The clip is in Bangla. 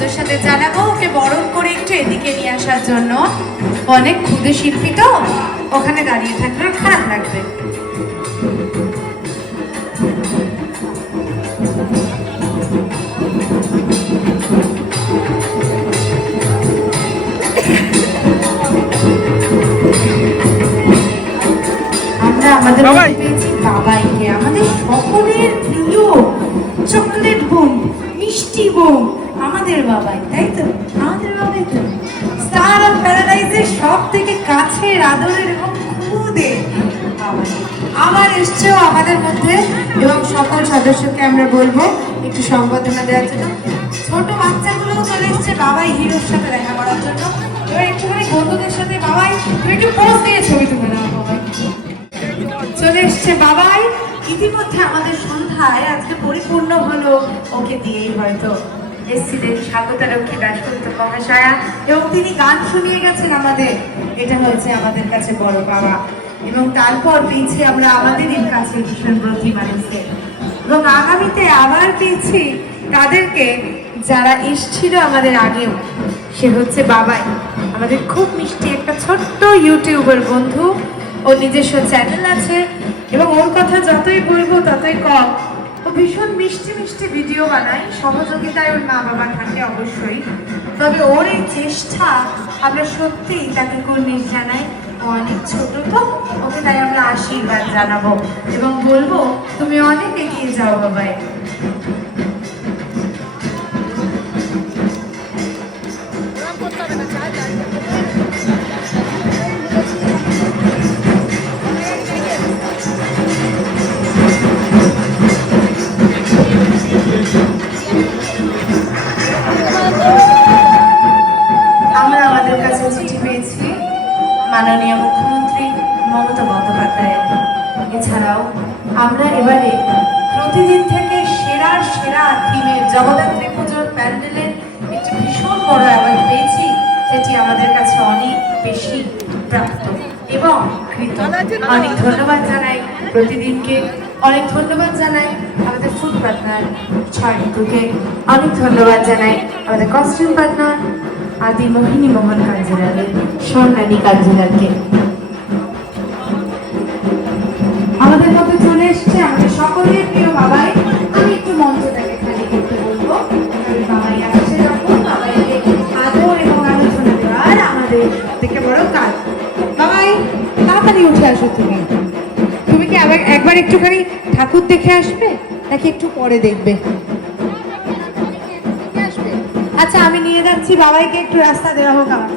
নজর সাথে জানাব ওকে বরণ করে একটু এদিকে নিয়ে আসার জন্য। অনেক ক্ষুদে শিল্পী তো ওখানে দাঁড়িয়ে থাকলে খারাপ লাগবে। আমরা আমাদের পেয়েছি বাবাইকে আমাদের সকলের প্রিয় চকলেট বোম মিষ্টি বোম আমাদের বাবাই, তাই তো? আমাদের বাবাই তো। স্টার অফ প্যারাডাইজের সব থেকে কাছের আদরের এবং খুদে। আবার এসছেও আমাদের মধ্যে এবং সকল সদস্যকে আমরা বলব, একটু সংবর্ধনা দেওয়ার জন্য। ছোট বাচ্চাগুলোও চলে এসছে বাবাই হিরোর সাথে দেখা করার জন্য। এবার একটুখানি বন্ধুদের সাথে বাবাই, তুমি একটু পোজ দিয়ে ছবি তুলে নাও বাবাই। চলে এসছে বাবাই। ইতিমধ্যে আমাদের সন্ধ্যায় আজকে পরিপূর্ণ হলো ওকে দিয়েই হয়তো এসছিলেন স্বাগতা রক্ষী দাসগুপ্ত মহাশয়া এবং তিনি গান শুনিয়ে গেছেন আমাদের। এটা হয়েছে আমাদের কাছে বড় পাওয়া। এবং তারপর পেয়েছি আমরা আমাদেরই কাছে ভীষণ প্রতিমানুষকে এবং আগামীতে আবার পেয়েছি তাদেরকে যারা এসছিল আমাদের আগেও। সে হচ্ছে বাবাই। আমাদের খুব মিষ্টি একটা ছোট্ট ইউটিউবের বন্ধু। ওর নিজস্ব চ্যানেল আছে এবং ওর ভীষণ মিষ্টি মিষ্টি ভিডিও বানাই। সহযোগিতায় ওর মা বাবা থাকে অবশ্যই। তবে ওর এই চেষ্টা, আমরা সত্যিই তাকে কুর্নিশ জানাই। অনেক ছোট তো, ওকে তাই আমরা আশীর্বাদ জানাব এবং বলব, তুমি অনেক এগিয়ে যাও, বাবাই। মাননীয় মুখ্যমন্ত্রী মমতা বন্দ্যোপাধ্যায়ের। এছাড়াও আমরা এবারে প্রতিদিন থেকে সেরার সেরা থিমের জগদ্ধাত্রী পুজোর প্যান্ডেলের একটি ভীষণ বড় অ্যাওয়ার্ড পেয়েছি, যেটি আমাদের কাছে অনেক বেশি প্রাপ্ত। এবং অনেক ধন্যবাদ জানাই প্রতিদিনকে। অনেক ধন্যবাদ জানাই আমাদের ফুড পার্টনার ছয় অনেক ধন্যবাদ জানাই আমাদের কস্টিউম পার্টনার আদি মোহিনী মোহন কাঞ্জিলালকে, স্বর্ণালী কাঞ্জিলালকে। আমাদের মধ্যে চলে এসেছে আমাদের সকলের প্রিয় বাবাই। আমি একটু মঞ্চটাকে খালি করতে বলব। বাবাই আসছে যখন, বাবাইকে আদর এবং আলোচনা করার আমাদের থেকে বড় কাজ। বাবাই, তাড়াতাড়ি উঠে আসো তুমি। তুমি কি আবার একবার একটুখানি ঠাকুর দেখে আসবে, নাকি একটু পরে দেখবে? আচ্ছা আমি নিয়ে যাচ্ছি বাবাইকে একটু রাস্তা দেওয়া হোক আমার